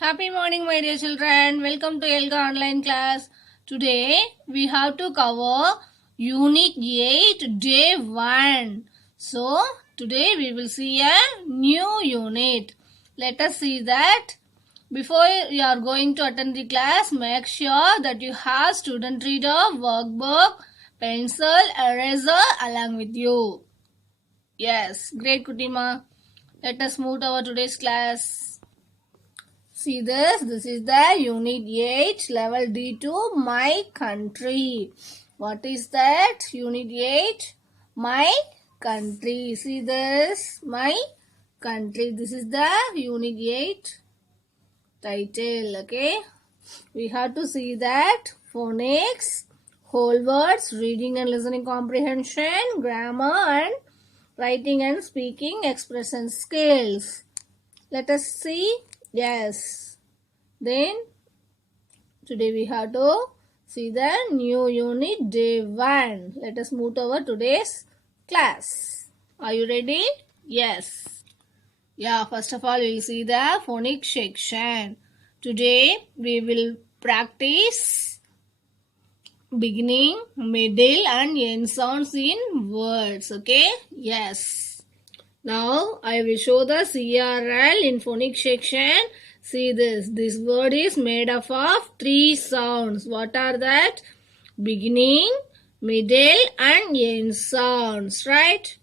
Happy morning, my dear children. Welcome to Elga online class. Today we have to cover Unit 8, Day 1. So, today we will see a new unit. Let us see that. Before you are going to attend the class, make sure that you have student reader, workbook, pencil, eraser along with you. Yes, great Kutima. Let us move to our today's class. See this is the Unit 8, Level D2, My Country. What is that? Unit 8, My Country. See this, My Country. This is the Unit 8 title, okay? We have to see that phonics, whole words, reading and listening comprehension, grammar and writing and speaking expression skills. Let us see. Yes. Then today we have to see the new unit day 1. Let us move to our today's class. Are you ready? Yes. Yeah, first of all we will see the phonics section. Today we will practice beginning, middle and end sounds in words. Okay? Yes. Now I will show the CRL in phonics section. See this. This word is made up of 3 sounds. What are that? Beginning, middle and end sounds. Right?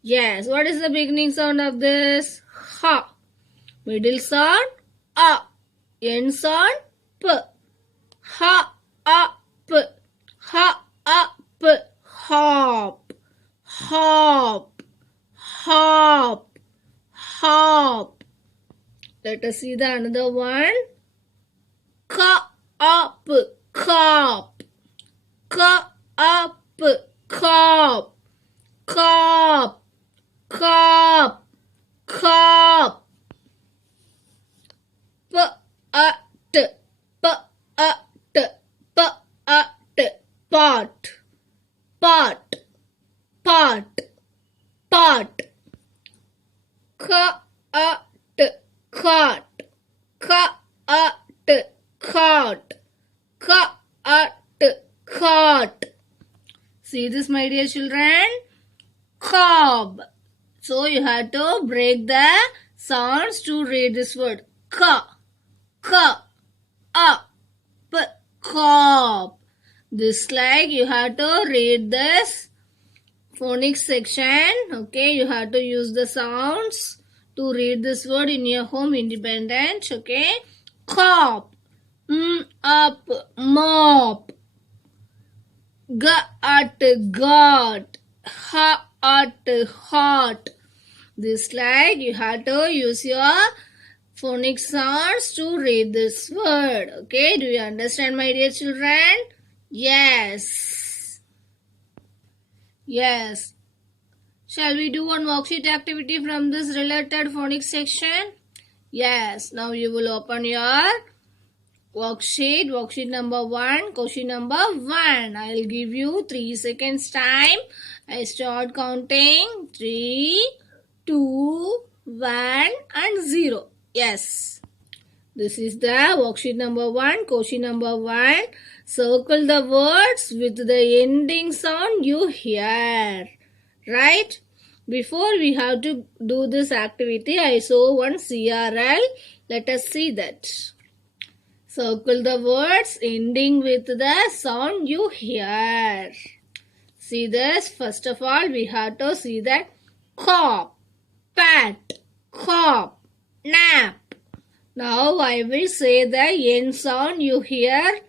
Yes. What is the beginning sound of this? Ha. Middle sound? A. End sound? P. Ha. A. P. Ha. A. P. Hop. Hop. Hop, hop. Let us see the another one. Cup, cup, cup, cup, cup, cup, cup. Pot, pot, pot, pot, pot. Cart, cart, cart, cart, cart, cart. See this, my dear children? Cob. So you have to break the sounds to read this word. Ka, p, cob. This like you have to read this phonics section. Okay, you have to use the sounds to read this word in your home independent. Okay, cop, up, mop, got, hot. This like you have to use your phonics sounds to read this word. Okay, do you understand, my dear children? Yes. Yes. Shall we do one worksheet activity from this related phonics section? Yes. Now you will open your worksheet. Worksheet number 1. Question number 1. I will give you 3 seconds time. I start counting. 3, 2, 1 and 0. Yes. This is the worksheet number 1. Question number 1. Circle the words with the ending sound you hear. Right? Before we have to do this activity, I saw one CRL. Let us see that. Circle the words ending with the sound you hear. See this. First of all, we have to see that cop, pat, cop, nap. Now I will say the end sound you hear.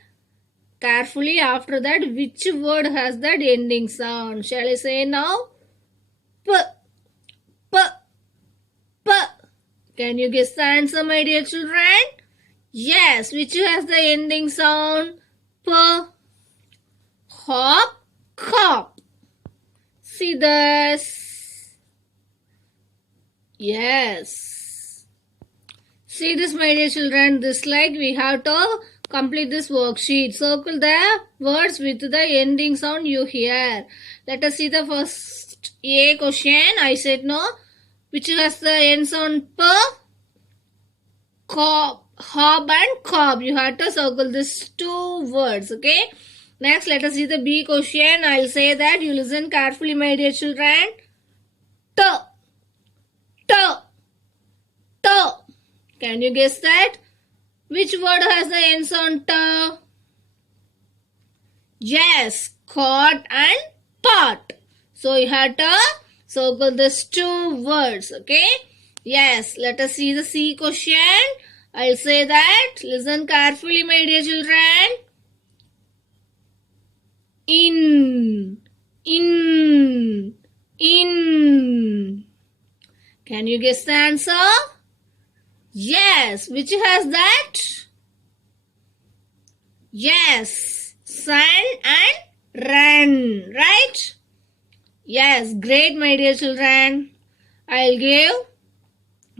Carefully after that, which word has that ending sound? Shall I say now? P, p, p. Can you guess the answer, my dear children? Yes, which has the ending sound? P. Hop, cop. See this? Yes. See this, my dear children. This like we have to complete this worksheet. Circle the words with the ending sound you hear. Let us see the first A question. I said no. Which has the end sound P? cob, hob and cob. You have to circle these two words, okay? Next, let us see the B question. I'll say that. You listen carefully, my dear children. T, T, T. Can you guess that? Which word has the end sound T? Yes, caught and pot. So you have to circle these two words, okay? Yes, let us see the C question. I'll say that. Listen carefully, my dear children. In, in, in. Can you guess the answer? Yes, which has that? Yes, sun and run, right? Yes, great, my dear children. I'll give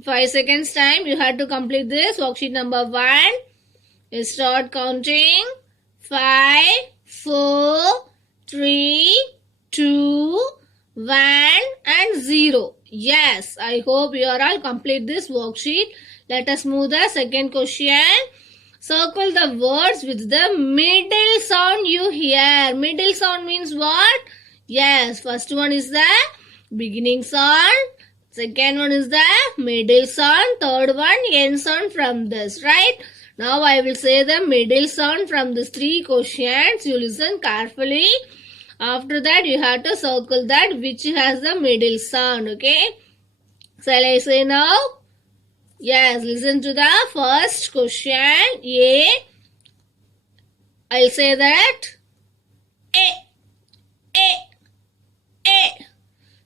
5 seconds time. You have to complete this worksheet number 1. You start counting. 5, 4, 3, 2, 1 and 0. Yes, I hope you are all complete this worksheet. Let us move the second question. Circle the words with the middle sound you hear. Middle sound means what? Yes, first one is the beginning sound. Second one is the middle sound. Third one, end sound from this, right? Now I will say the middle sound from these 3 questions. You listen carefully. After that, you have to circle that which has the middle sound, okay? Shall I say now? Yes, listen to the first question. A. I'll say that. A. A. A.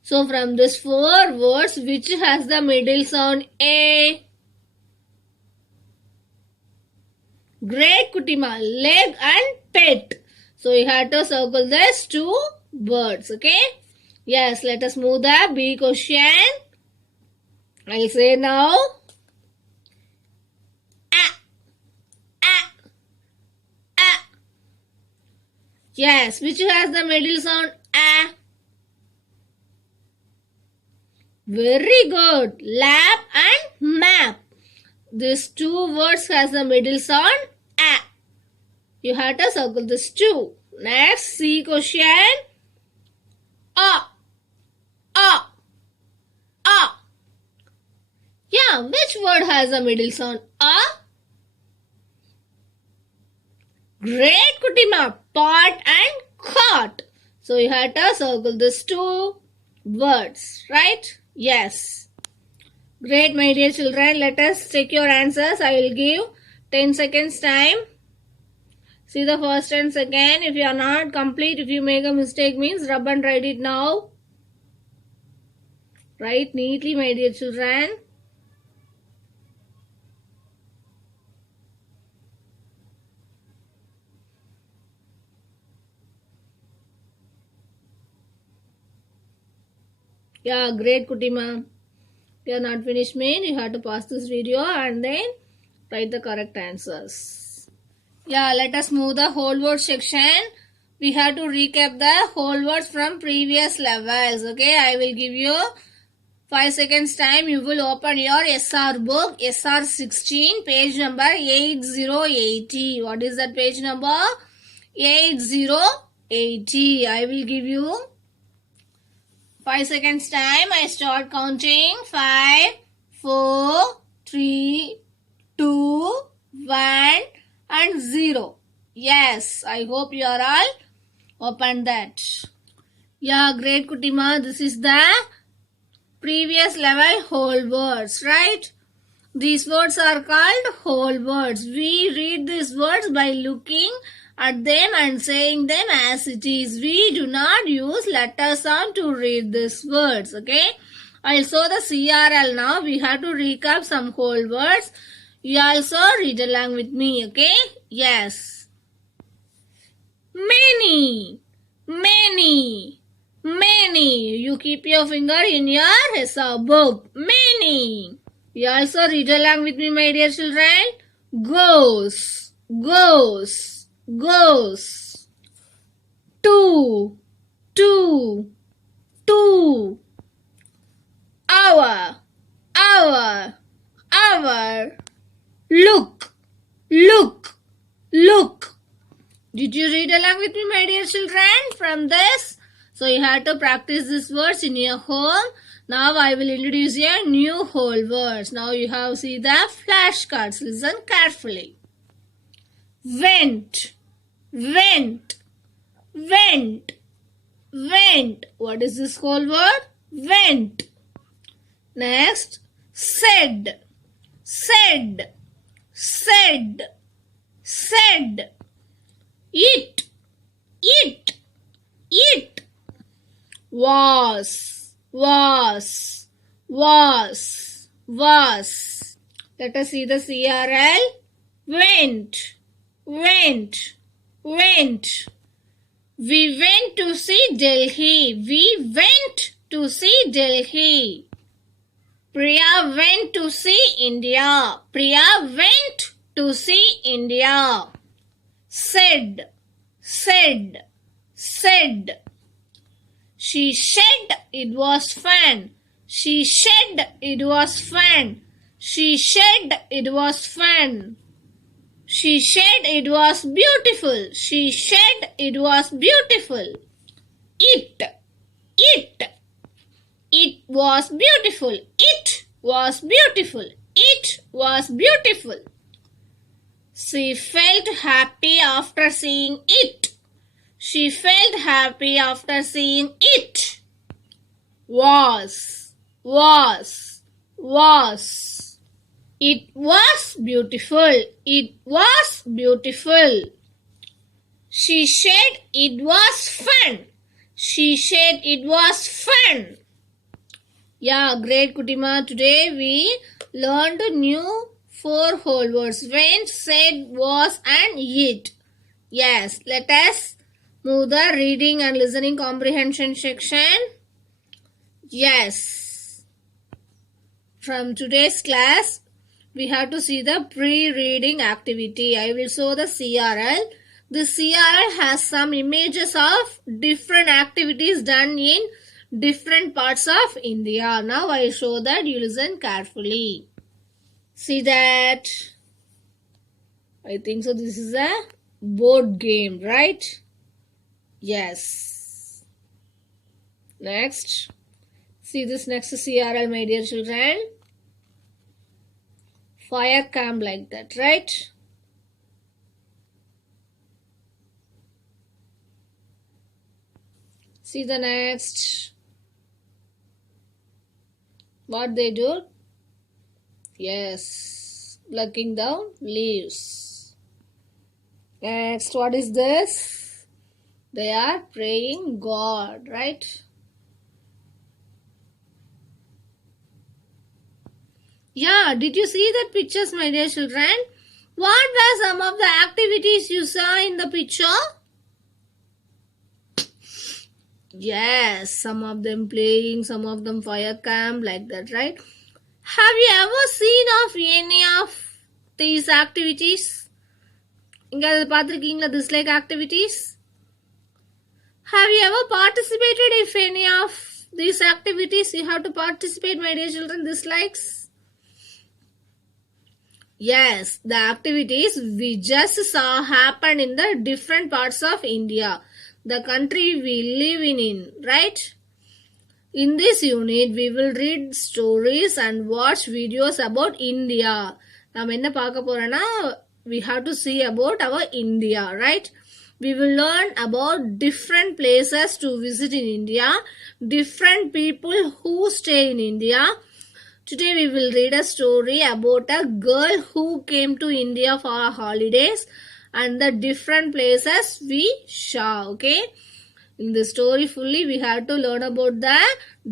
So from these 4 words, which has the middle sound A? Great, Kutima. Leg and pet. So you have to circle these 2 words, okay? Yes, let us move the B question. I'll say now. Yes, which has the middle sound A? Very good. Lap and map. These 2 words has the middle sound A. You have to circle this 2. Next, C question. A. A. A. Yeah, which word has the middle sound A? Great, Kutima. Pot and caught. So you have to circle these 2 words, right? Yes. Great, my dear children. Let us check your answers. I will give 10 seconds time. See the first and second. If you are not complete, if you make a mistake means rub and write it now. Write neatly, my dear children. Yeah, great, Kutima. If you are not finished mean, you have to pause this video and then write the correct answers. Yeah, let us move the whole word section. We have to recap the whole words from previous levels. Okay, I will give you 5 seconds time. You will open your SR book, SR 16, page number 8080. What is that page number? 8080. I will give you 5 seconds time. I start counting. 5, 4, 3, 2, 1 and 0. Yes, I hope you are all opened that. Yeah, great, Kutima. This is the previous level whole words, right? These words are called whole words. We read these words by looking at them and saying them as it is. We do not use letter sound to read these words, okay? I'll show the CRL now. We have to recap some whole words. You also read along with me, okay? Yes. Many, many, many. You keep your finger in your SR book. Many. You also read along with me, my dear children. Goes, goes, goes. Two, two, two. Hour, hour, hour. Look, look, look. Did you read along with me, my dear children, from this? So you have to practice these words in your home. Now I will introduce you new whole words. Now you have see the flashcards. Listen carefully. Went, went, went, went. What is this whole word? Went. Next, said, said, said, said. It, it, it. Was, was, was, was. Let us see the CRL. Went, went, went. We went to see Delhi. We went to see Delhi. Priya went to see India. Priya went to see India. Said, said, said. She said it was fun. She said it was fun. She said it was fun. She said it was beautiful. She said it was beautiful. It was beautiful. It was beautiful. It was beautiful. She felt happy after seeing it. She felt happy after seeing it. Was. It was beautiful. It was beautiful. She said it was fun. She said it was fun. Yeah, great Kutima. Today we learned new 4 whole words. Went, said, was and it. Yes, let us move the reading and listening comprehension section. Yes. From today's class, we have to see the pre-reading activity. I will show the CRL. The CRL has some images of different activities done in different parts of India. Now I show that, you listen carefully. See that? I think so. This is a board game, right? Yes. Next. See this next CRL, my dear children. Fire camp like that, right? See the next. What they do? Yes, plucking down leaves. Next, what is this? They are praying God, right? Yeah, did you see that pictures, my dear children? What were some of the activities you saw in the picture? Yes, some of them playing, some of them fire camp, like that, right? Have you ever seen of any of these activities? இங்க பார்த்திருக்கீங்களா this like activities? Have you ever participated if any of these activities? You have to participate, my dear children, this likes. Yes, the activities we just saw happen in the different parts of India, the country we live in, right? In this unit, we will read stories and watch videos about India. நாம் என்ன பார்க்க போறோம்னா, we have to see about our India, right? We will learn about different places to visit in India, different people who stay in India. Today we will read a story about a girl who came to India for holidays and the different places we saw, okay? In the story fully we have to learn about the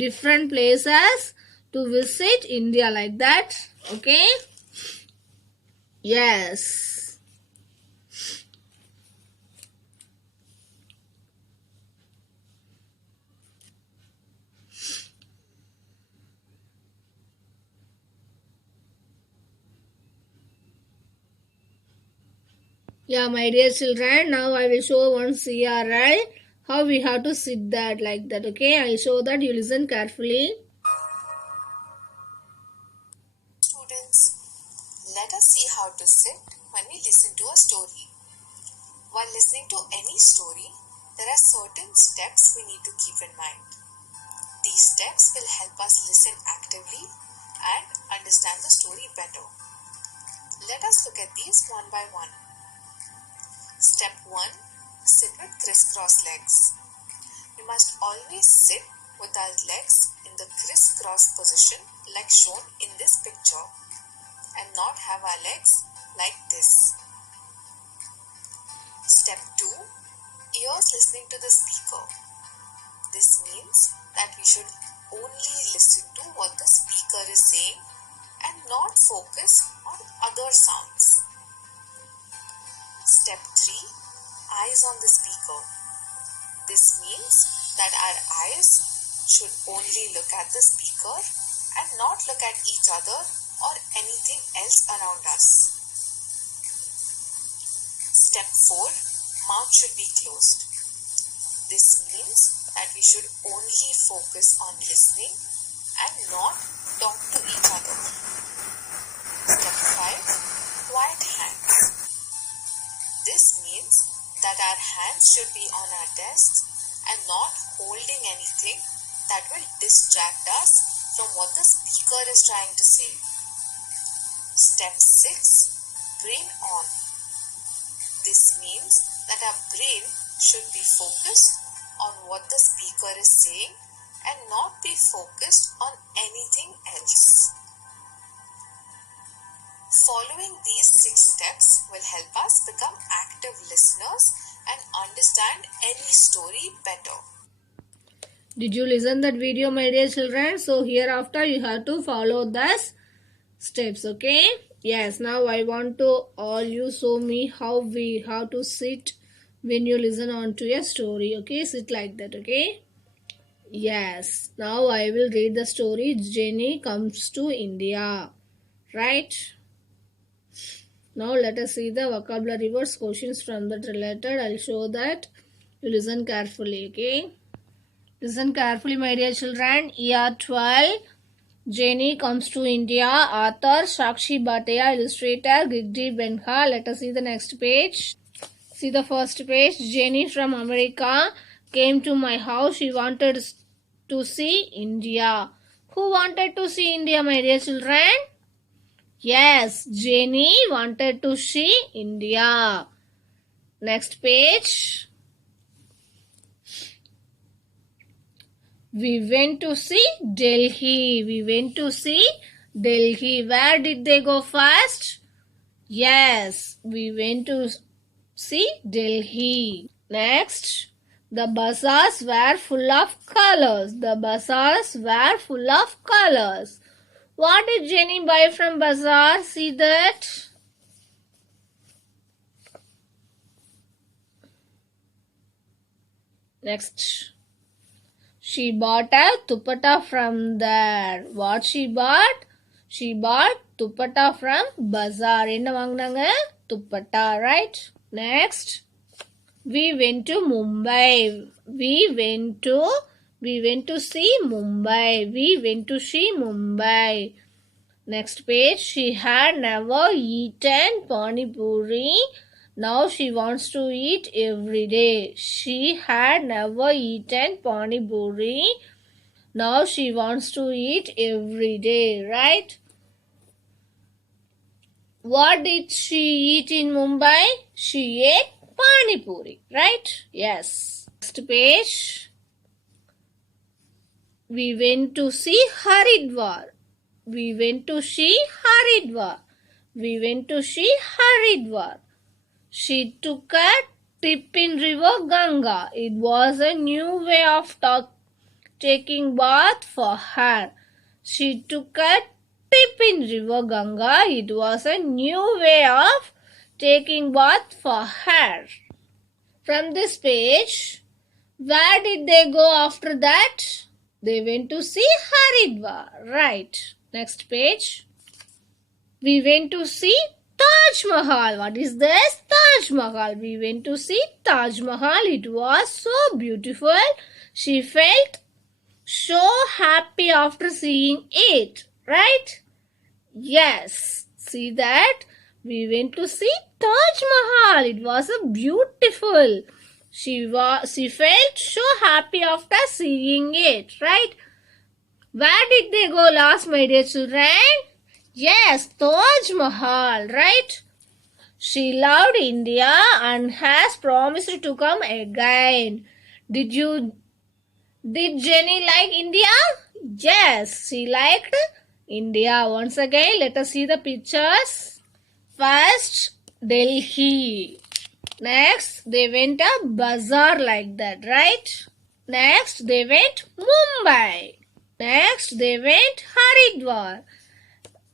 different places to visit India, like that, okay? Yes. Yeah, my dear children, now I will show one CRI, how we have to sit that, like that, okay? I will show that, you listen carefully. Students, let us see how sit when we listen to a story. While listening to any story, there are certain steps we need to keep in mind. These steps will help us listen actively and understand the story better. Let us look at these one by one. Step 1. Sit with crisscross legs. We must always sit with our legs in the crisscross position like shown in this picture and not have our legs like this. Step 2. Ears listening to the speaker. This means that we should only listen to what the speaker is saying and not focus on other sounds. Step 3. Eyes on the speaker. This means that our eyes should only look at the speaker and not look at each other or anything else around us. Step 4. Mouth should be closed. This means that we should only focus on listening and not talk to each other. Step 5. Quiet hands. This means that our hands should be on our desks and not holding anything that will distract us from what the speaker is trying to say. Step 6. Brain on. This means that our brain should be focused on what the speaker is saying and not be focused on anything else. Following these 6 steps will help us become active listeners and understand any story better. Did you listen that video, my dear children? So hereafter you have to follow these steps, okay? Yes, now I want to all you show me how we have to sit when you listen on to a story, okay? Sit like that, okay? Yes, now I will read the story. Jenny comes to India, right? Now let us see the vocabulary words, questions from that related. I'll show that. You listen carefully, okay? Listen carefully, my dear children. Year 12. Jenny comes to India. Author Sakshi Bhatia. Illustrator Gigdi Benha. Let us see the next page. See the first page. Jenny from America came to my house. She wanted to see India. Who wanted to see India, my dear children? Yes, Jenny wanted to see India. Next page. We went to see Delhi. We went to see Delhi. Where did they go first? Yes, we went to see Delhi. Next. The bazaars were full of colors. The bazaars were full of colors. What did Jenny buy from bazaar? See that? Next. She bought a dupatta from there. What she bought? She bought dupatta from bazaar. Enna vaangnanga? Dupatta, right? Next. We went to Mumbai. We went to see Mumbai. We went to see Mumbai. Next page. She had never eaten Pani Puri. Now she wants to eat every day. She had never eaten Pani Puri. Now she wants to eat every day, right? What did she eat in Mumbai? She ate Pani Puri, right? Yes. Next page. We went to see Haridwar. We went to see Haridwar. We went to see Haridwar. She took a dip in river Ganga. It was a new way of taking bath for her. She took a dip in river Ganga. It was a new way of taking bath for her. From this page, where did they go after that? They went to see Haridwar. Right. Next page. We went to see Taj Mahal. What is this? Taj Mahal. We went to see Taj Mahal. It was so beautiful. She felt so happy after seeing it. Right? Yes. See that? We went to see Taj Mahal. It was a beautiful. She felt so happy after seeing it, right? Where did they go last, my dear children? Yes, Taj Mahal, right? She loved India and has promised to come again. Did Jenny like India? Yes, she liked India. Once again, let us see the pictures. First, Delhi. Next, they went a bazaar like that, right? Next, they went Mumbai. Next, they went Haridwar.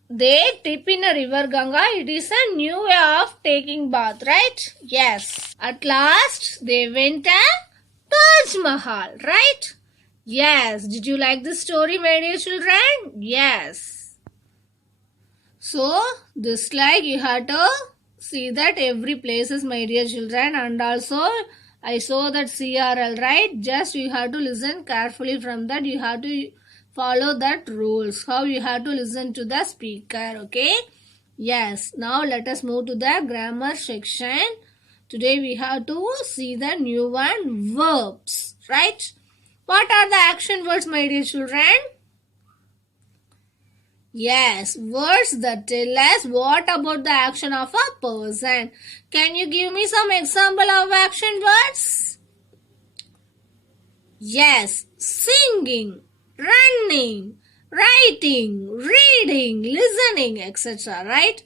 They dip in a river Ganga. It is a new way of taking bath, right? Yes. At last, they went a Taj Mahal, right? Yes. Did you like this story, my dear children? Yes. So, this slide you have to see that every places, my dear children, and also I saw that CRL, right? Just you have to listen carefully from that. You have to follow that rules. How you have to listen to the speaker, okay? Yes. Now let us move to the grammar section. Today we have to see the new one, verbs, right? What are the action words, my dear children? Yes, words that tell us what about the action of a person. Can you give me some example of action words? Yes, singing, running, writing, reading, listening, etc. Right?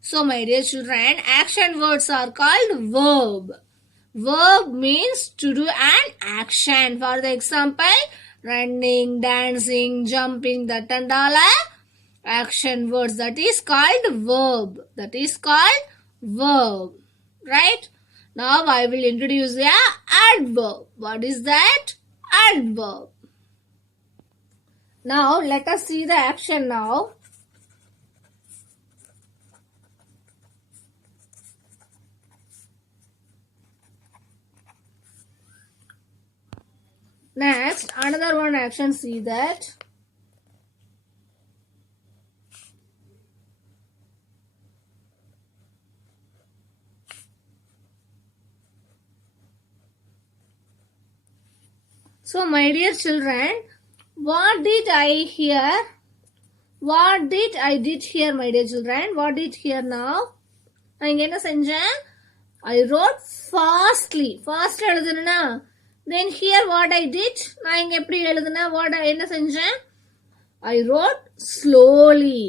So, my dear children, action words are called verb. Verb means to do an action. For the example, running, dancing, jumping, that and all are action words. That is called verb. That is called verb. Right? Now, I will introduce the adverb. What is that? Adverb. Now, let us see the action now. Next, another one action, see that. So, my dear children, what did I hear? What did I hear, my dear children? What did hear now? நான் என்ன செஞ்சேன்? I wrote fastly. Fast எழுதுனா. Then here what I did? நான் இங்க எப்படி எழுதுனா? என்ன செஞ்சேன்? I wrote slowly.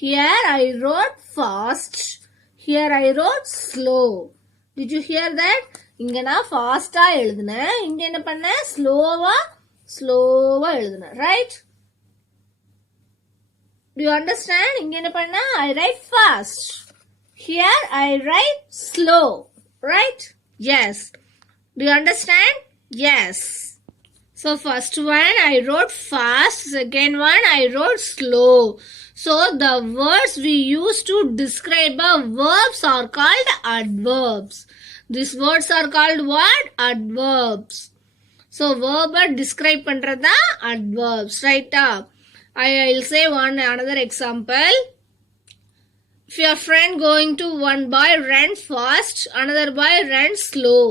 Here I wrote fast. Here I wrote slow. Did you hear that? இங்க நான் ஃபாஸ்டா எழுதுனேன். இங்க என்ன பண்ணேன்? ஸ்லோவா எழுதுனேன். Right? Do you understand? இங்க என்ன பண்ணேன்? I write fast. Here I write slow. Right? Yes. Do you understand? Yes. So first one I wrote fast. Second one I wrote slow. So the words we use to describe a verbs are called adverbs. These words are called what? Adverbs. So verb describe பண்றதா adverbs. Right? I'll say another example. If your friend going to one boy run fast, another boy run slow.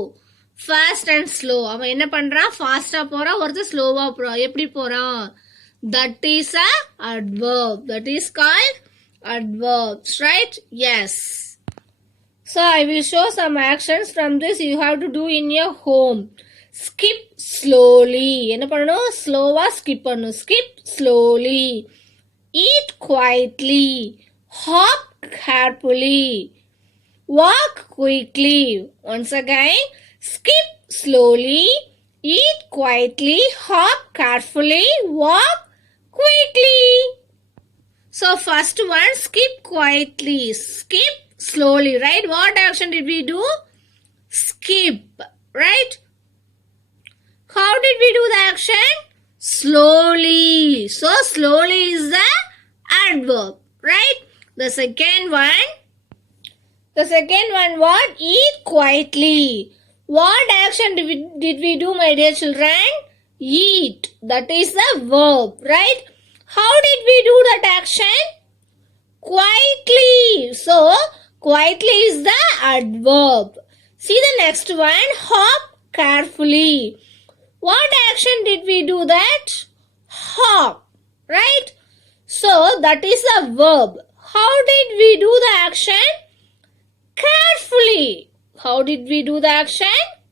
Fast and slow. அவன் என்ன பண்றான்? ஃபாஸ்டா போறான், ஒருத்தர் ஸ்லோவா போறான். எப்படி போறான்? That is a adverb. That is called adverbs, right? Yes. So I will show some actions from this you have to do in your home. Skip slowly. என்ன பண்ணணும்? ஸ்லோவா skip பண்ணணும். Skip slowly. Eat quietly. Hop carefully. Walk quickly. Once again, skip slowly, eat quietly, hop carefully, walk quickly. So first one, skip quietly, skip slowly, right? What action did we do? Skip, right? How did we do the action? Slowly. So slowly is the adverb, right? The second one what? Eat quietly. What action did we do, my dear children? Eat. That is the verb, right? How did we do that action? Quietly. So, Quietly is the adverb. See the next one. Hop carefully. What action did we do that? Hop. Right? So that is a verb. How did we do the action? Carefully. How did we do the action?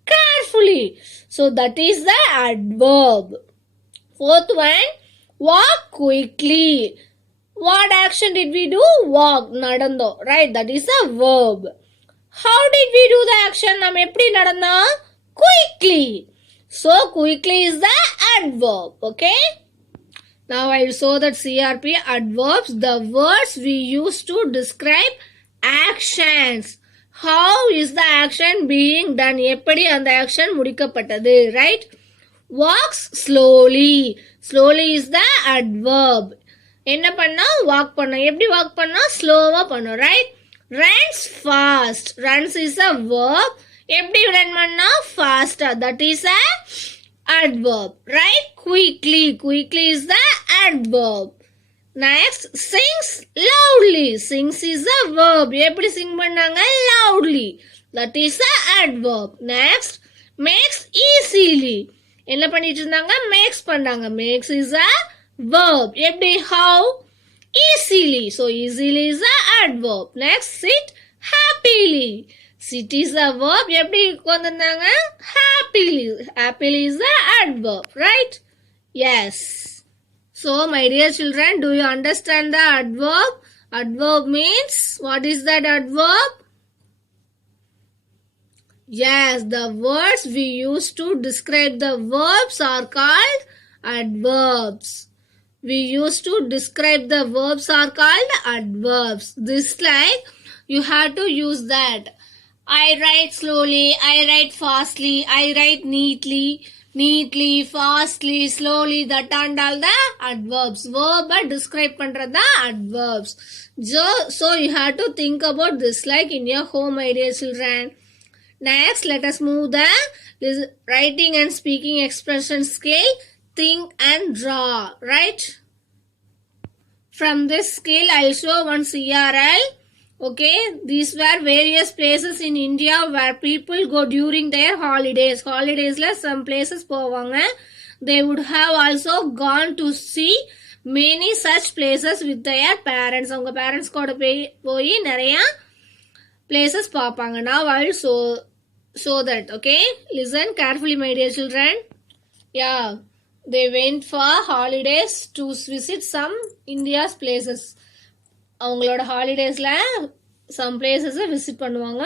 Carefully. So that is the adverb. Fourth one. Walk quickly. What action did we do? Walk. Nadando. Right? That is a verb. How did we do the action? Nam eppadi nadanda? Quickly. So quickly is the adverb. Okay? Now I will show that CRP adverbs, the words we use to describe actions. How is the action being done? Eppadi and the action mudikkapattadu, right? Walks slowly. Slowly is the adverb. Enna panna? Walk panna. Eppadi walk panna? Slowa panna, right? Runs fast. Runs is a verb. Eppadi run panna? Faster. That is a adverb, right? Quickly. Quickly is the adverb. Next, sings loudly. Sings is a verb. Eppadi sing pannanga? Loudly. That is the adverb. Next, makes easily. Enna பண்ணிட்டு இருந்தாங்க? Makes பண்ணாங்க. Makes is a verb. Eppadi? How? Easily. So easily is a adverb. Next, sit happily. Sit is a verb. Eppadi கொண்டிருந்தாங்க? Happily. Happily is the adverb, right? Yes. So my dear children, do you understand the adverb? Adverb means, what is that adverb? Yes, the words we use to describe the verbs are called adverbs. We use to describe the verbs are called adverbs. This like, you have to use that. I write slowly, I write fastly, I write neatly, neatly, fastly, slowly, that and all the adverbs. Verb describe பண்றதா adverbs. So you have to think about this like in your home, my dear children. Next, let us move the writing and speaking expression scale. Think and draw, right? From this scale, I will show one CRL. Okay, these were various places in India where people go during their holidays. Holidays la some places povanga. They would have also gone to see many such places with their parents. Avanga parents koda poi nariya places paapanga. Now I will show that. Okay, listen carefully, my dear children. Yeah, they went for holidays to visit some India's places. அவங்களோட ஹாலிடேஸ்ல some places visit பண்ணுவாங்க.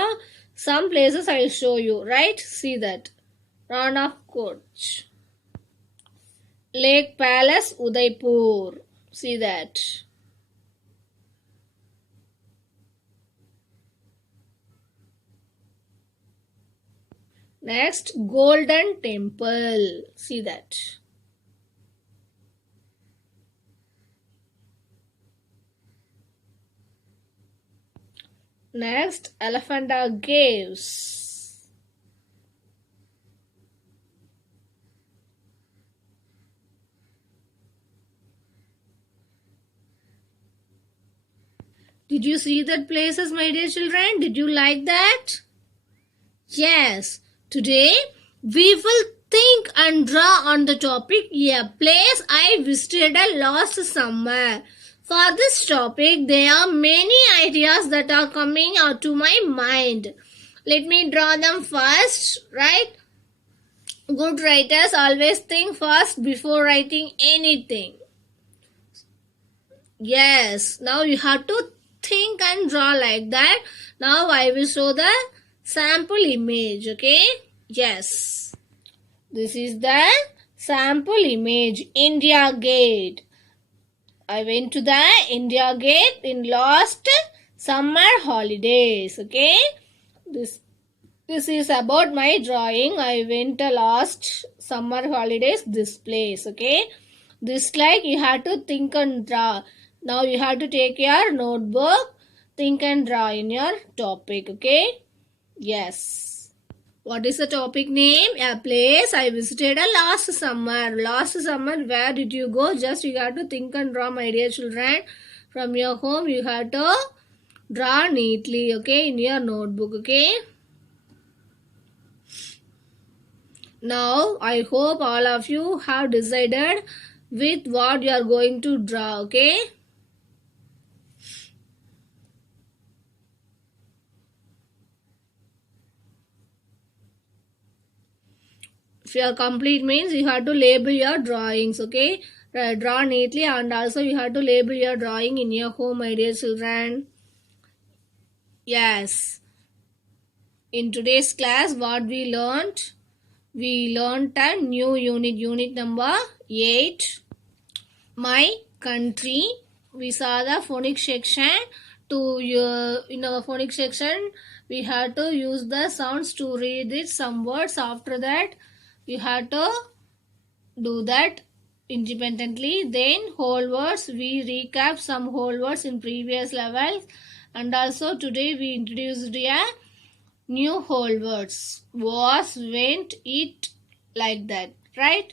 Some places I will show you, right? See that. Ran of Coach, Lake Palace, Udaipur. See that. Next, Golden Temple. See that. Next, Elephanta Caves. Did you see that places, my dear children? Did you like that? Yes. Today, we will think and draw on the topic, a place I visited last summer. For this topic, there are many ideas that are coming out to my mind. Let me draw them first, right? Good writers always think first before writing anything. Yes, now you have to think and draw like that. Now I will show the sample image, okay? Yes. This is the sample image, India Gate. I went to the India Gate in last summer holidays, okay? This is about my drawing. I went last summer holidays this place, okay? This like you have to think and draw. Now you have to take your notebook, think and draw in your topic, okay? Yes. What is the topic name? A place I visited last summer. Last summer, where did you go? Just you have to think and draw, my dear children. From your home, you have to Draw neatly, okay, in your notebook, okay. Now, I hope all of you have decided with what you are going to draw, okay. If you are complete means you have to label your drawings, okay. Draw neatly, and also you have to label your drawing in your home, my dear children. Yes. In today's class, what we learned? We learned a new unit number 8. My country. We saw the phonics section. In our phonics section, we had to use the sounds to read it. Some words. After that, we had to do that independently. Then whole words. We recap some whole words in previous levels, and also today we introduced a new whole words. Was, went, it, like that, right?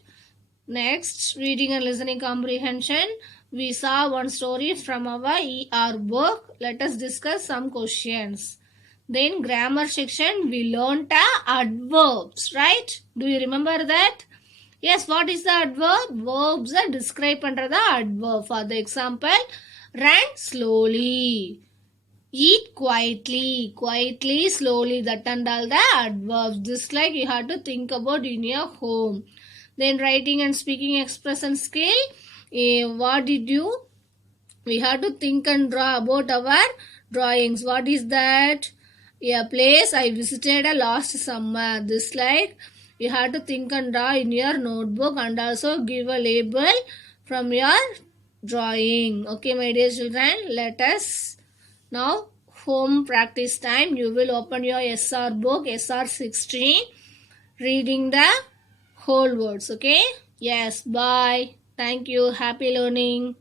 Next, reading and listening comprehension. We saw one story from our ER book. Let us discuss some questions. Then grammar section, we learnt adverbs, right? Do you remember that? Yes, what is the adverb? Verbs are described under the adverb. For the example, ran slowly, eat quietly, quietly, slowly, that and all the adverbs. This like you have to think about in your home. Then writing and speaking expression skill. What did you? We have to think and draw about our drawings. What is that? A place I visited last summer. This like you have to think and draw in your notebook, and also give a label from your drawing. Okay, my dear children, let us now home practice time. You will open your SR book, SR 16, reading the whole words. Okay. Yes, bye. Thank you. Happy learning.